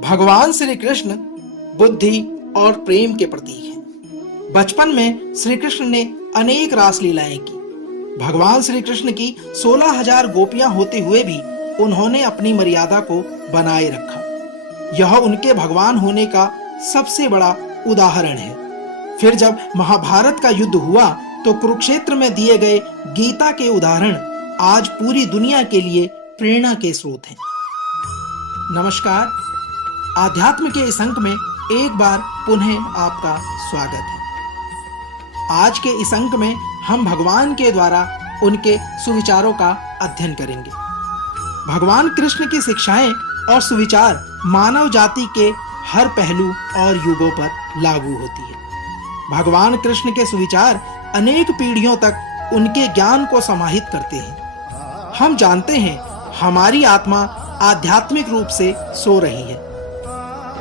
भगवान श्री कृष्ण बुद्धि और प्रेम के प्रतीक हैं। बचपन में श्री कृष्ण ने अनेक रास लीलाएं की। भगवान श्री कृष्ण की 16,000 गोपियां होते हुए भी उन्होंने अपनी मर्यादा को बनाए रखा। यह उनके भगवान होने का सबसे बड़ा उदाहरण है। फिर जब महाभारत का युद्ध हुआ तो कुरुक्षेत्र में दिए गए गीता के उदाहरण आज पूरी दुनिया के लिए प्रेरणा के स्रोत हैं। नमस्कार, आध्यात्म के इस अंक में एक बार पुनः आपका स्वागत है। आज के इस अंक में हम भगवान के द्वारा उनके सुविचारों का अध्ययन करेंगे। भगवान कृष्ण की शिक्षाएं और सुविचार मानव जाति के हर पहलू और युगों पर लागू होती है। भगवान कृष्ण के सुविचार अनेक पीढ़ियों तक उनके ज्ञान को समाहित करते हैं। हम जानते हैं हमारी आत्मा आध्यात्मिक रूप से सो रही है।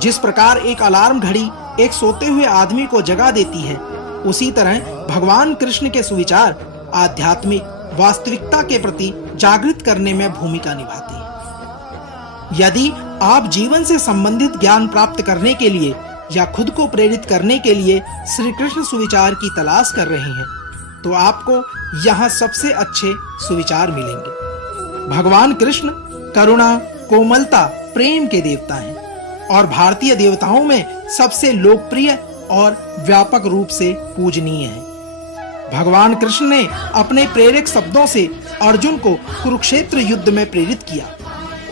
जिस प्रकार एक अलार्म घड़ी एक सोते हुए आदमी को जगा देती है, उसी तरह भगवान कृष्ण के सुविचार आध्यात्मिक वास्तविकता के प्रति जागृत करने में भूमिका निभाते हैं। यदि आप जीवन से संबंधित ज्ञान प्राप्त करने के लिए या खुद को प्रेरित करने के लिए श्री कृष्ण सुविचार की तलाश कर रहे हैं, तो आपको यहाँ सबसे अच्छे सुविचार मिलेंगे। भगवान कृष्ण करुणा, कोमलता, प्रेम के देवता हैं और भारतीय देवताओं में सबसे लोकप्रिय और व्यापक रूप से पूजनीय हैं। भगवान कृष्ण ने अपने प्रेरक शब्दों से अर्जुन को कुरुक्षेत्र युद्ध में प्रेरित किया।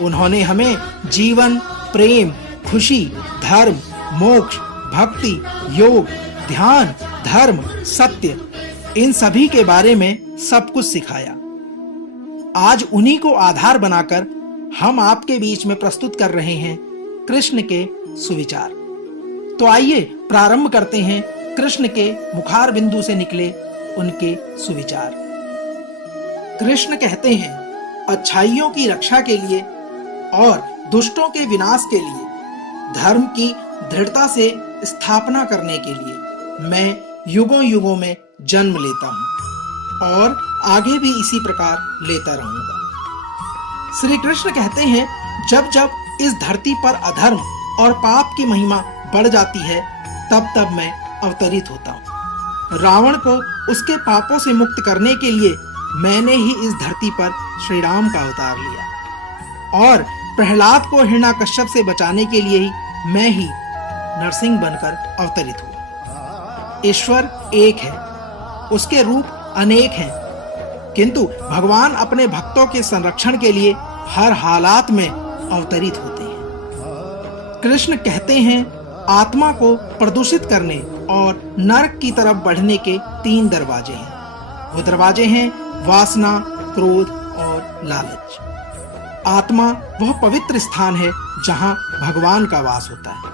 उन्होंने हमें जीवन, प्रेम, खुशी, धर्म, मोक्ष, भक्ति, योग, ध्यान, धर्म, सत्य, इन सभी के बारे में सब कुछ सिखाया। आज उन्हीं को आधार बनाकर हम आपके बीच में प्रस्तुत कर रहे हैं कृष्ण के सुविचार। तो आइए प्रारंभ करते हैं कृष्ण के मुखार बिंदु से निकले उनके सुविचार। कृष्ण कहते हैं, अच्छाइयों की रक्षा के लिए और दुष्टों के विनाश के लिए, धर्म की दृढ़ता से स्थापना करने के लिए मैं युगों युगों में जन्म लेता हूं और आगे भी इसी प्रकार लेता रहूंगा। श्री कृष्ण कहते हैं, जब जब इस धरती पर अधर्म और पाप की महिमा बढ़ जाती है, तब तब मैं अवतरित होता हूँ। रावण को उसके पापों से मुक्त करने के लिए मैंने ही इस धरती पर श्री राम का अवतार लिया और प्रहलाद को हिरण्याकश्यप से बचाने के लिए ही मैं ही नरसिंह बनकर अवतरित हुआ। ईश्वर एक है, उसके रूप अनेक हैं, किंतु भगवान अपने भक्तों के संरक्षण के लिए हर हालात में अवतरित होते हैं। कृष्ण कहते हैं, आत्मा को प्रदूषित करने और नरक की तरफ बढ़ने के 3 दरवाजे हैं। वो दरवाजे हैं वासना, क्रोध और लालच। आत्मा वह पवित्र स्थान है जहां भगवान का वास होता है।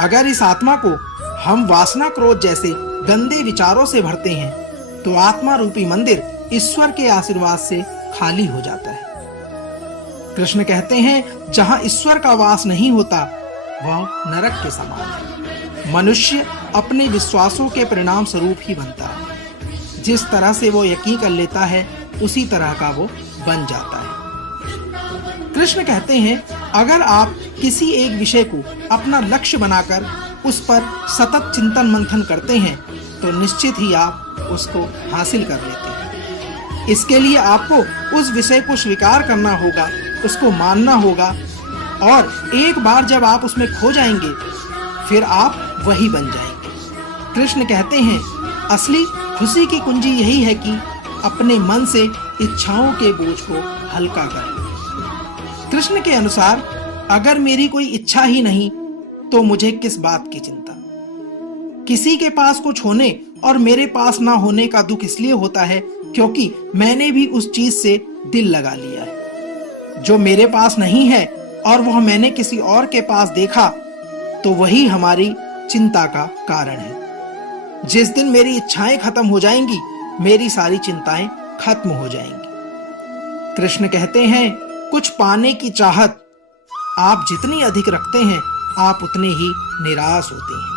अगर इस आत्मा को हम वासना, क्रोध जैसे गंदे विचारों से भरते हैं, तो आत्मा रूपी मंदिर ईश्वर के आशीर्वाद से खाली हो जाता है। कृष्ण कहते हैं, जहां ईश्वर का वास नहीं होता, वह नरक के समान है। मनुष्य अपने विश्वासों के परिणाम स्वरूप ही बनता है। जिस तरह से वो यकीन कर लेता है, उसी तरह का वो बन जाता है। कृष्ण कहते हैं, अगर आप किसी एक विषय को अपना लक्ष्य बनाकर उस पर सतत चिंतन मंथन करते हैं, तो निश्चित ही आप उसको हासिल कर लेते हैं। इसके लिए आपको उस विषय को स्वीकार करना होगा, उसको मानना होगा, और एक बार जब आप उसमें खो जाएंगे, फिर आप वही बन जाएंगे। कृष्ण कहते हैं, असली खुशी की कुंजी यही है कि अपने मन से इच्छाओं के बोझ को हल्का करें। कृष्ण के अनुसार, अगर मेरी कोई इच्छा ही नहीं, तो मुझे किस बात की चिंता। किसी के पास कुछ होने और मेरे पास ना होने का दुख इसलिए होता है क्योंकि मैंने भी उस चीज से दिल लगा लिया है। जो मेरे पास नहीं है और वह मैंने किसी और के पास देखा, तो वही हमारी चिंता का कारण है। जिस दिन मेरी इच्छाएं खत्म हो जाएंगी, मेरी सारी चिंताएं खत्म हो जाएंगी। कृष्ण कहते हैं, कुछ पाने की चाहत आप जितनी अधिक रखते हैं, आप उतने ही निराश होते हैं।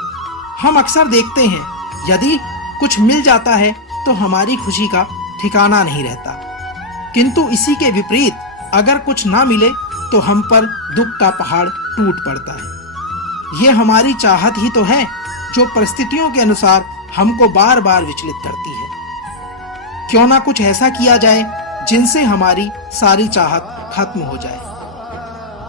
हम अक्सर देखते हैं, यदि कुछ मिल जाता है तो हमारी खुशी का ठिकाना नहीं रहता, किंतु इसी के विपरीत अगर कुछ ना मिले तो हम पर दुख का पहाड़ टूट पड़ता है। ये हमारी चाहत ही तो है जो परिस्थितियों के अनुसार हमको बार-बार विचलित करती है। क्यों ना कुछ ऐसा किया जाए जिनसे हमारी सारी चाहत खत्म हो जाए।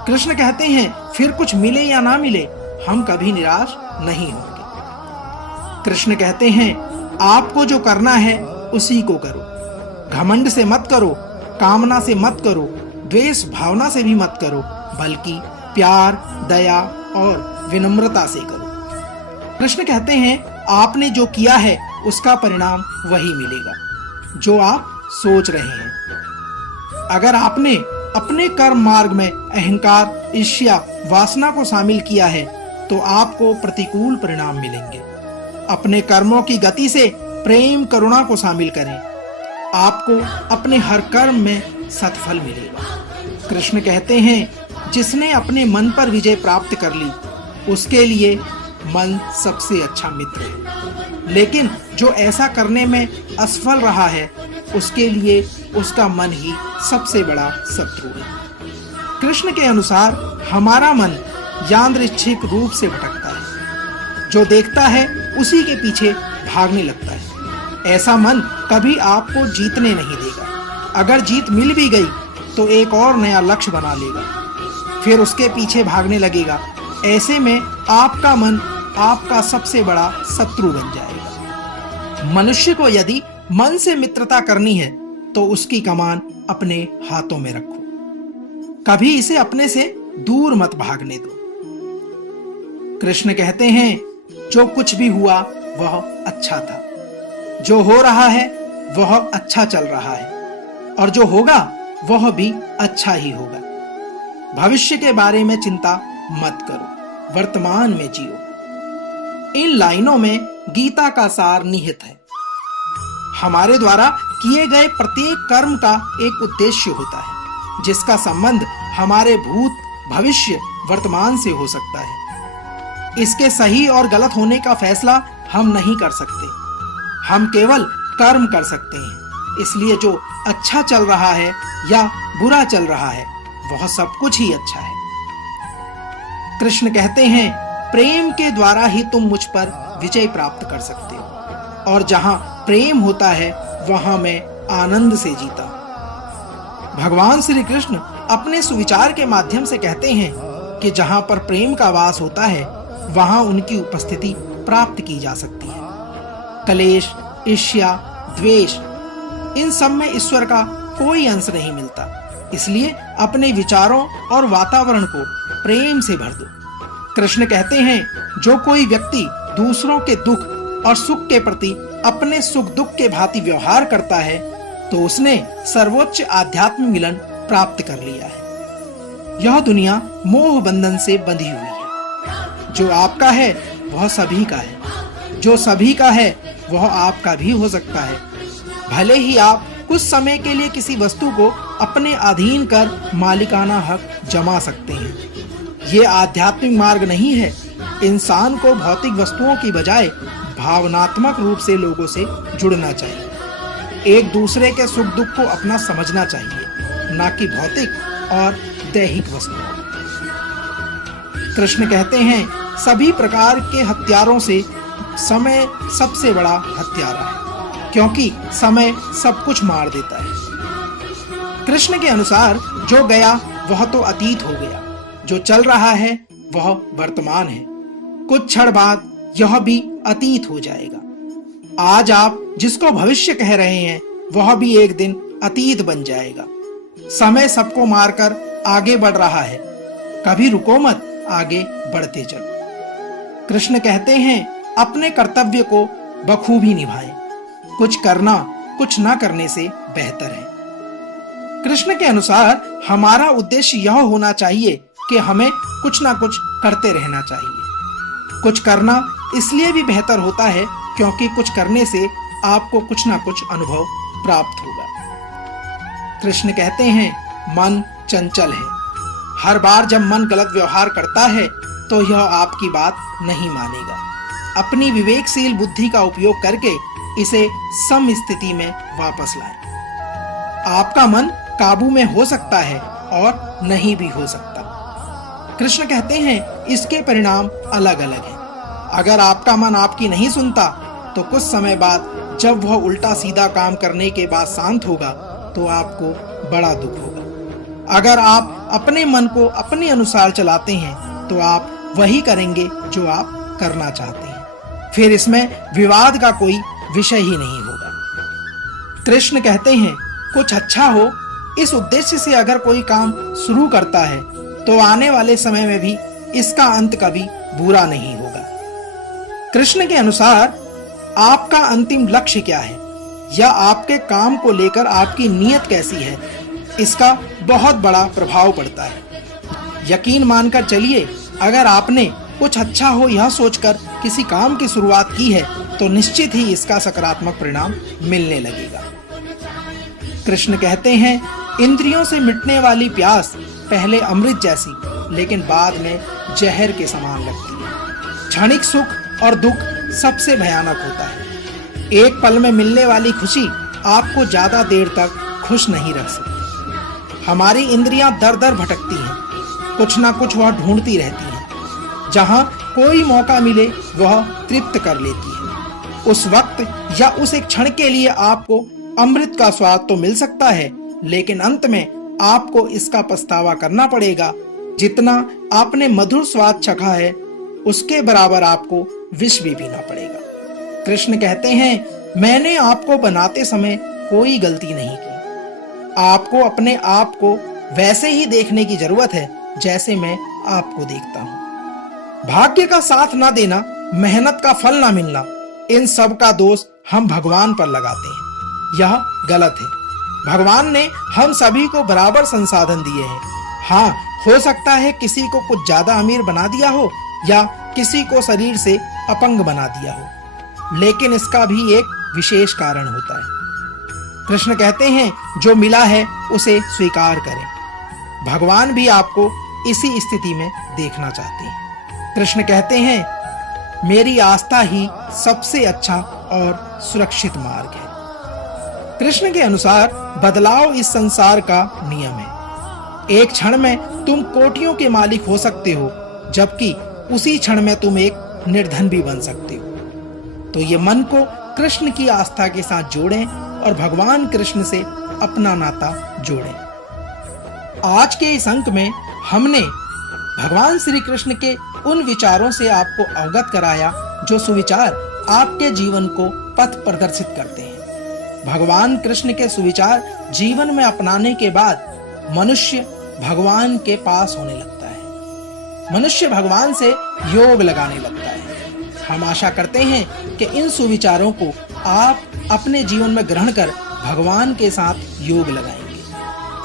कृष्ण कहते हैं, फिर कुछ मिले या ना मिले, हम कभी निराश नहीं होंगे। कृष्ण कहते हैं, आपको जो करना है उसी को करो। घमंड से मत करो, कामना से मत करो, द्वेष भावना से भी मत करो, बल्कि प्यार, दया और विनम्रता से करो। कृष्ण कहते हैं, आपने जो किया है उसका परिणाम वही मिलेगा जो आप सोच रहे हैं। अगर आपने अपने कर्म मार्ग में अहंकार, ईर्ष्या, वासना को शामिल किया है तो आपको प्रतिकूल परिणाम मिलेंगे। अपने कर्मों की गति से प्रेम, करुणा को शामिल करें, आपको अपने हर कर्म में सत्फल मिलेगा। कृष्ण कहते हैं, जिसने अपने मन पर विजय प्राप्त कर ली उसके लिए मन सबसे अच्छा मित्र है, लेकिन जो ऐसा करने में असफल रहा है उसके लिए उसका मन ही सबसे बड़ा शत्रु है। कृष्ण के अनुसार हमारा मन यादृच्छिक रूप से भटकता है, जो देखता है उसी के पीछे भागने लगता है। ऐसा मन कभी आपको जीतने नहीं देगा। अगर जीत मिल भी गई तो एक और नया लक्ष्य बना लेगा, फिर उसके पीछे भागने लगेगा। ऐसे में आपका मन आपका सबसे बड़ा शत्रु बन जाएगा। मनुष्य को यदि मन से मित्रता करनी है तो उसकी कमान अपने हाथों में रखो, कभी इसे अपने से दूर मत भागने दो। कृष्ण कहते हैं, जो कुछ भी हुआ वह अच्छा था, जो हो रहा है वह अच्छा चल रहा है, और जो होगा वह भी अच्छा ही होगा। भविष्य के बारे में चिंता मत करो, वर्तमान में जियो। इन लाइनों में गीता का सार निहित है। हमारे द्वारा किए गए प्रत्येक कर्म का एक उद्देश्य होता है, जिसका संबंध हमारे भूत, भविष्य, वर्तमान से हो सकता है। इसके सही और गलत होने का फैसला हम नहीं कर सकते, हम केवल कर्म कर सकते हैं। इसलिए जो अच्छा चल रहा है या बुरा चल रहा है वह सब कुछ ही अच्छा है। कृष्ण कहते हैं, प्रेम के द्वारा ही तुम मुझ पर विजय प्राप्त कर सकते हो, और जहां प्रेम होता है वहां मैं आनंद से जीता। भगवान श्री कृष्ण अपने सुविचार के माध्यम से कहते हैं कि जहां पर प्रेम का वास होता है वहां उनकी उपस्थिति प्राप्त की जा सकती है। कलेश, ईर्ष्या, द्वेष, इन सब में ईश्वर का कोई अंश नहीं मिलता। इसलिए अपने विचारों और वातावरण को प्रेम से भर दो। कृष्ण कहते हैं, जो कोई व्यक्ति दूसरों के दुख और सुख के प्रति अपने सुख दुख के भांति व्यवहार करता है तो उसने सर्वोच्च आध्यात्मिक मिलन प्राप्त कर लिया है। यह दुनिया मोह बंधन से बंधी हुई है। जो आपका है वह सभी का है, जो सभी का है वह आपका भी हो सकता है। भले ही आप कुछ समय के लिए किसी वस्तु को अपने अधीन कर मालिकाना हक जमा सकते हैं। ये आध्यात्मिक मार्ग नहीं है। इंसान को भौतिक वस्तुओं की बजाय भावनात्मक रूप से लोगों से जुड़ना चाहिए। एक दूसरे के सुख दुख को अपना समझना चाहिए, ना कि भौतिक और दैहिक वस्तुओं। कृष्ण कहते हैं, सभी प्रकार के हथियारों से समय सबसे बड़ा हथियारा है, क्योंकि समय सब कुछ मार देता है। कृष्ण के अनुसार जो गया वह तो अतीत हो गया, जो चल रहा है वह वर्तमान है। कुछ क्षण बाद यह भी अतीत हो जाएगा। आज आप जिसको भविष्य कह रहे हैं वह भी एक दिन अतीत बन जाएगा। समय सबको मारकर आगे बढ़ रहा है, कभी रुको मत, आगे बढ़ते चलो। कृष्ण कहते हैं, अपने कर्तव्य को बखूबी निभाएं। कुछ करना कुछ ना करने से बेहतर है। कृष्ण के अनुसार हमारा उद्देश्य यह होना चाहिए कि हमें कुछ ना कुछ करते रहना चाहिए। कुछ करना इसलिए भी बेहतर होता है क्योंकि कुछ करने से आपको कुछ ना कुछ अनुभव प्राप्त होगा। कृष्ण कहते हैं, मन चंचल है। हर बार जब मन गलत व्यवहार करता है तो यह आपकी बात नहीं मानेगा। अपनी विवेकशील बुद्धि का उपयोग करके इसे सम स्थिति में वापस लाएं। आपका मन काबू में हो सकता है और नहीं भी हो सकता। कृष्ण कहते हैं इसके परिणाम अलग अलग हैं। अगर आपका मन आपकी नहीं सुनता तो कुछ समय बाद जब वह उल्टा सीधा काम करने के बाद शांत होगा तो आपको बड़ा दुख होगा। अगर आप अपने मन को अपने अनुसार चलाते हैं तो आप वही करेंगे जो आप करना चाहते हैं। फिर इसमें विवाद का कोई विषय ही नहीं होगा। कृष्ण कहते हैं कुछ अच्छा हो, इस उद्देश्य से अगर कोई काम शुरू करता है तो आने वाले समय में भी इसका अंत कभी बुरा नहीं होगा। कृष्ण के अनुसार आपका अंतिम लक्ष्य क्या है या आपके काम को लेकर आपकी नीयत कैसी है, इसका बहुत बड़ा प्रभाव पड़ता है। यकीन मानकर चलिए, अगर आपने कुछ अच्छा हो यह सोचकर किसी काम की शुरुआत की है तो निश्चित ही इसका सकारात्मक परिणाम मिलने लगेगा। कृष्ण कहते हैं इंद्रियों से मिटने वाली प्यास पहले अमृत जैसी लेकिन बाद में जहर के समान लगती है। क्षणिक सुख और दुख सबसे भयानक होता है। एक पल में मिलने वाली खुशी आपको ज्यादा देर तक खुश नहीं रख सकती। हमारी इंद्रियां दर दर भटकती हैं, कुछ ना कुछ वह ढूंढती रहती हैं। जहां कोई मौका मिले वह तृप्त कर लेती है। उस वक्त या उस एक क्षण के लिए आपको अमृत का स्वाद तो मिल सकता है, लेकिन अंत में आपको इसका पछतावा करना पड़ेगा। जितना आपने मधुर स्वाद चखा है उसके बराबर आपको विष भी पीना पड़ेगा। कृष्ण कहते हैं मैंने आपको बनाते समय कोई गलती नहीं की। आपको अपने आप को वैसे ही देखने की जरूरत है जैसे मैं आपको देखता हूँ। भाग्य का साथ ना देना, मेहनत का फल ना मिलना, इन सब का दोष हम भगवान पर लगाते हैं। यह गलत है। भगवान ने हम सभी को बराबर संसाधन दिए हैं। हाँ, हो सकता है किसी को कुछ ज्यादा अमीर बना दिया हो या किसी को शरीर से अपंग बना दिया हो, लेकिन इसका भी एक विशेष कारण होता है। कृष्ण कहते हैं जो मिला है उसे स्वीकार करें। भगवान भी आपको इसी स्थिति में देखना चाहते हैं। कृष्ण कहते हैं मेरी आस्था ही सबसे अच्छा और सुरक्षित मार्ग है। कृष्ण के अनुसार बदलाव इस संसार का नियम है। एक क्षण में तुम कोटियों के मालिक हो सकते हो, जबकि उसी क्षण में तुम एक निर्धन भी बन सकते हो। तो ये मन को कृष्ण की आस्था के साथ जोड़ें और भगवान कृष्ण से अपना नाता जोड़ें। आज के इस अंक में हमने भगवान श्री कृष्ण के उन विचारों से आपको अवगत कराया जो सुविचार आपके जीवन को पथ प्रदर्शित करते हैं। भगवान कृष्ण के सुविचार जीवन में अपनाने के बाद मनुष्य भगवान के पास होने लगता है। मनुष्य भगवान से योग लगाने लगता है। हम आशा करते हैं कि इन सुविचारों को आप अपने जीवन में ग्रहण कर भगवान के साथ योग लगाएंगे।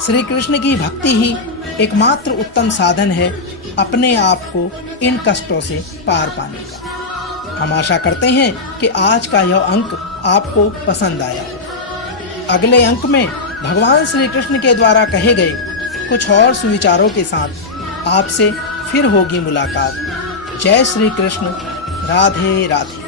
श्री कृष्ण की भक्ति ही एकमात्र उत्तम साधन है अपने आप को इन कष्टों से पार पाने का। हम आशा करते हैं कि आज का यह अंक आपको पसंद आया। अगले अंक में भगवान श्री कृष्ण के द्वारा कहे गए कुछ और सुविचारों के साथ आपसे फिर होगी मुलाकात। जय श्री कृष्ण। राधे राधे।